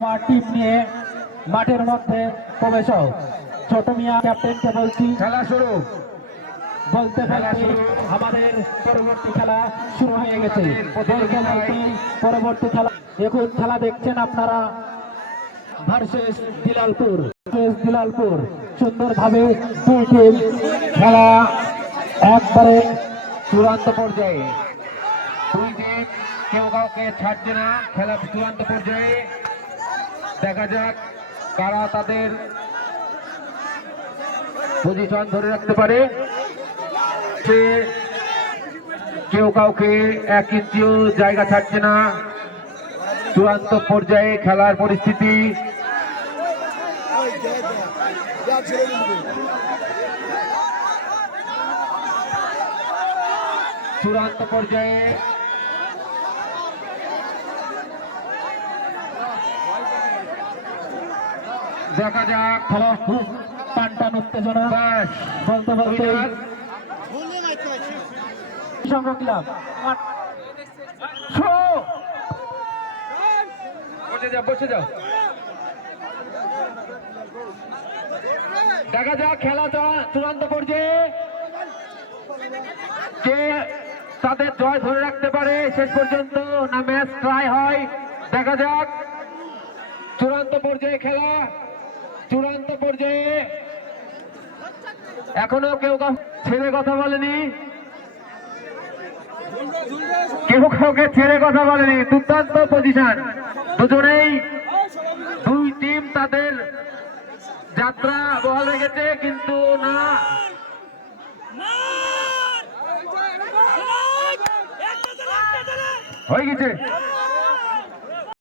Team নিয়ে মাঠের মধ্যে প্রবেশ হোক। ছোট মিয়া ক্যাপ্টেনকে বলছি খেলা শুরু বলতে বলতে আমাদের পরবর্তী খেলা শুরু হয়ে গেছে। বলতে বলতে পরবর্তী খেলা এখন খেলা দেখছেন আপনারা ভার্সেস দিলালপুর সুন্দরভাবে দুই টিম খেলা একবারে চূড়ান্ত পর্যায়ে দুই টিম কেউ কাউকে ছাড়ছে না। খেলা চূড়ান্ত পর্যায়ে দেখা যাক কারা তাদের পজিশন ধরে রাখতে পারে। কেউ কাউকে এক ইঞ্চিও জায়গা ছাড়ছে না। চূড়ান্ত পর্যায়ে খেলার পরিস্থিতি চূড়ান্ত পর্যায়ে দেখা যাক খেলা খুব টানটান উত্তেজনা বলতে বলতে সংগ্রহ ক্লাব বসে যাও। দেখা যাক খেলা চূড়ান্ত পর্যায়ে কে তাদের জয় ধরে রাখতে পারে শেষ পর্যন্ত না ম্যাচ ট্রাই হয়। দেখা যাক চূড়ান্ত পর্যায়ে খেলা চূড়ান্ত পর্যায়ে এখনো কেউ ছেড়ে কথা বলেনি। কেউ কাউকে ছেড়ে কথা বলেনি। দুর্দান্ত পজিশন দুজনেই দুই টিম তাদের যাত্রা বহাল রেখেছে কিন্তু না হয়ে গেছে।